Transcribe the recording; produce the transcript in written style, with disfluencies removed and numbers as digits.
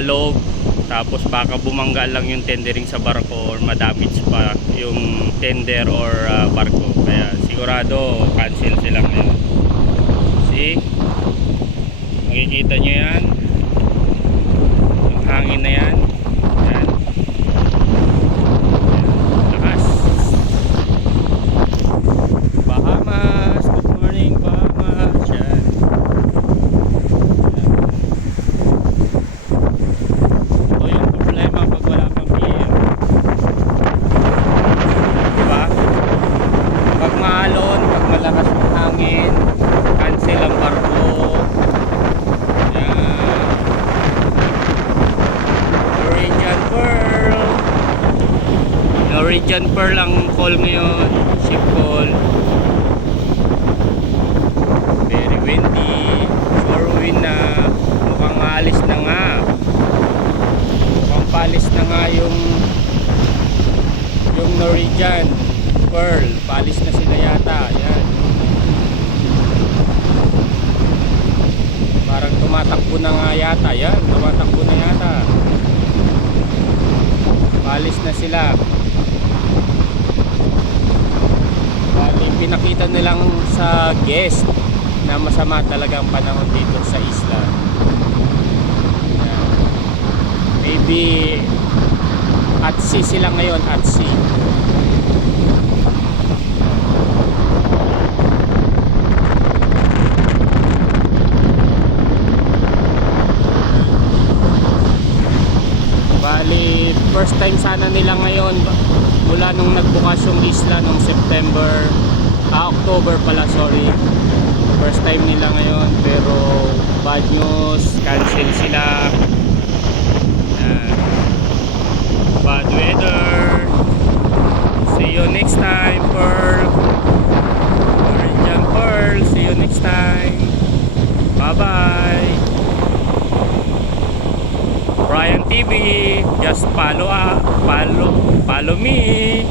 palog, tapos baka bumangga lang yung tendering sa barko or madamage pa yung tender or barko, kaya sigurado cancel sila ngayon. See, makikita nyo yan, yung hangin na yan. Yan, lakas. Bahamas, good morning Bahamas. Yan. Ito yung problema pag wala pang PM, diba? Pag maalon, pag malakas yung hangin, cancel ang barko. Yan. Norwegian Pearl. Norwegian Pearl ang call ngayon, ship call. Very windy, shore wind na, mukhang maalis na nga, mukhang palis na nga yung Norwegian Pearl, palis na sila yata. Yan, parang tumatakbo na nga yata. Yan, tumatakbo na yata, palis na sila. Bali, pinakita nilang sa guest na masama talaga ang panahon dito sa isla. Yan. Maybe at sea sila ngayon, at sea. Bali, first time sana nila ngayon mula nung nagbukas yung isla nung October pala, sorry. First time nila ngayon, pero bad news, cancel sila. Yan. Bad weather. See you next time, Pearl. Norwegian Pearl, see you next time. Bye bye. Brian TV, just follow me.